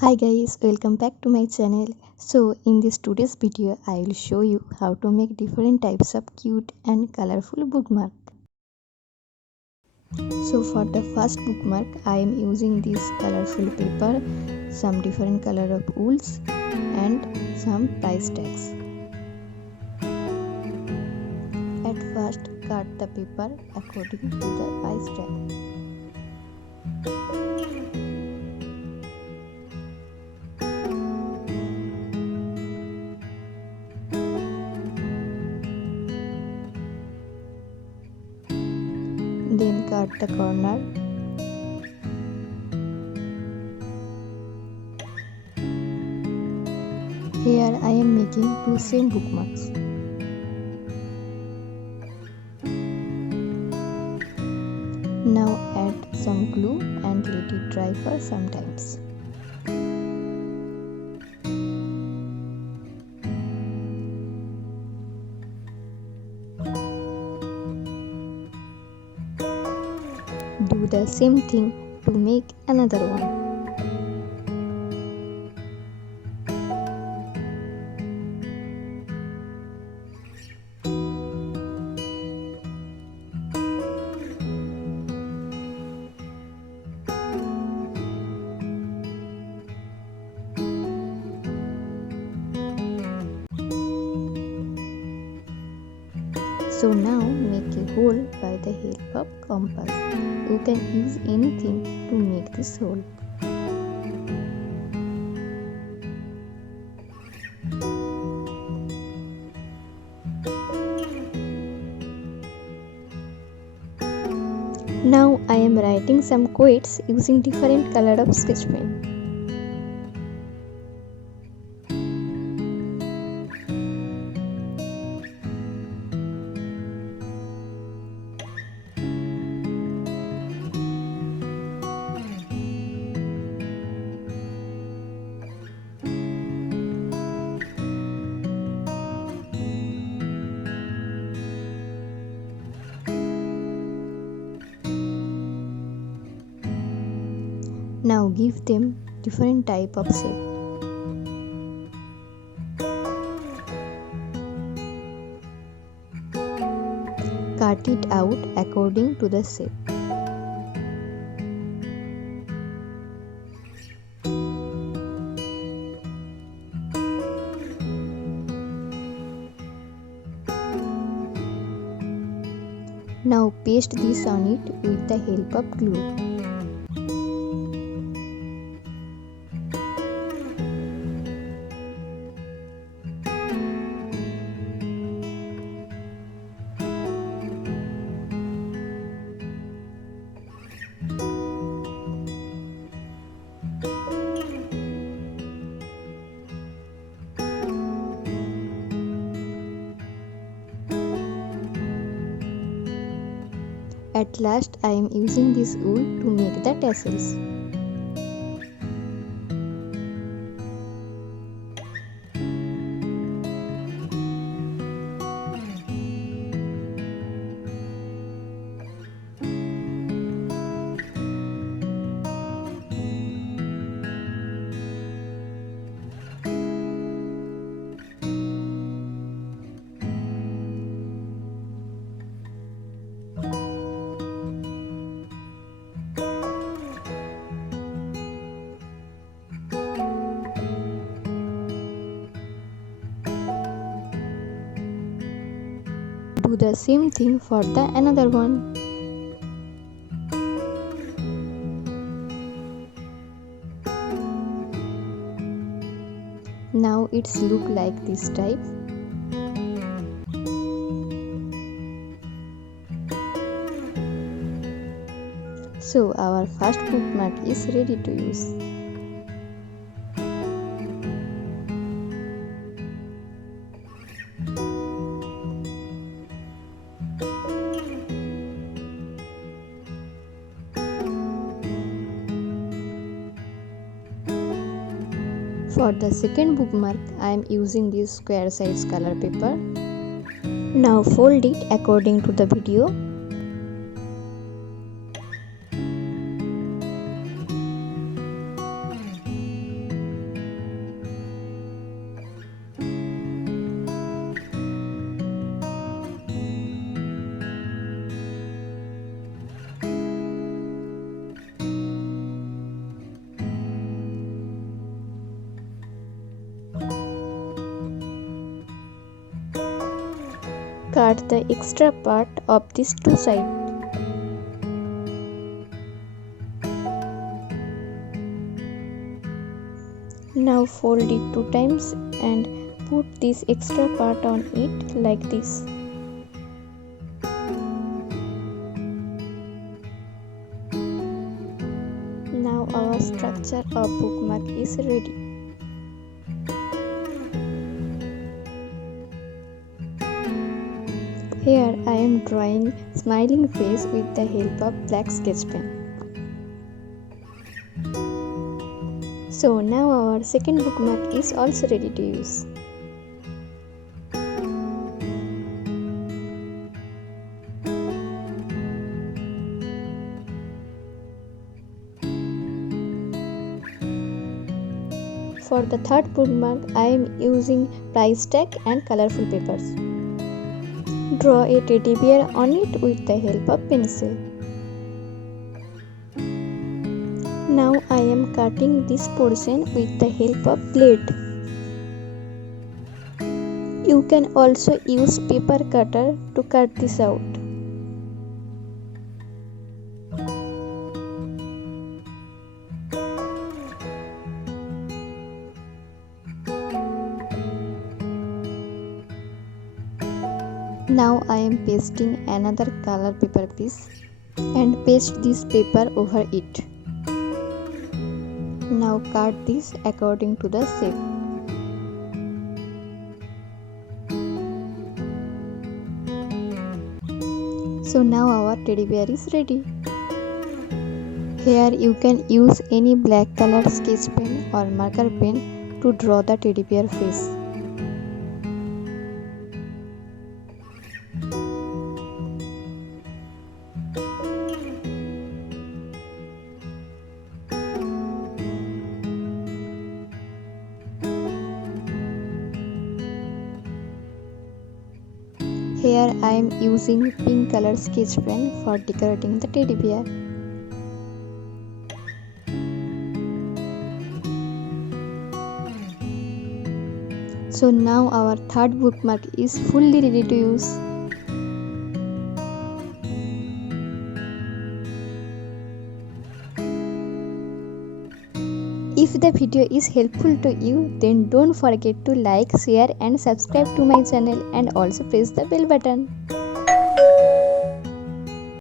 Hi guys, welcome back to my channel. So in this today's video I will show you how to make different types of cute and colorful bookmark. So for the first bookmark I am using this colorful paper, some different color of wools and some price tags. At first cut the paper according to the price tag. Then cut the corner. Here I am making two same bookmarks. Now add some glue and let it dry for some times. Do the same thing to make another one. So now make a hole by the help of compass. You can use anything to make this hole. Now I am writing some quotes using different color of sketch pen. Now give them different type of shape. Cut it out according to the shape. Now paste this on it with the help of glue. At last I am using this wool to make the tassels. Do the same thing for the another one. Now it's look like this type. So our first bookmark is ready to use. For the second bookmark, I am using this square size color paper. Now fold it according to the video. cut the extra part of these two sides. Now fold it 2 times and put this extra part on it like this. Now our structure of bookmark is ready. Here I am drawing smiling face with the help of black sketch pen. So now our second bookmark is also ready to use. For the third bookmark, I am using price tag and colorful papers. Draw a teddy bear on it with the help of pencil. Now I am cutting this portion with the help of blade. You can also use paper cutter to cut this out. Now I am pasting another color paper piece and paste this paper over it. Now cut this according to the shape. So now our teddy bear is ready. Here you can use any black color sketch pen or marker pen to draw the teddy bear face. Here I am using pink color sketch pen for decorating the teddy bear. So now our third bookmark is fully ready to use. If the video is helpful to you, then don't forget to like, share and subscribe to my channel and also press the bell button.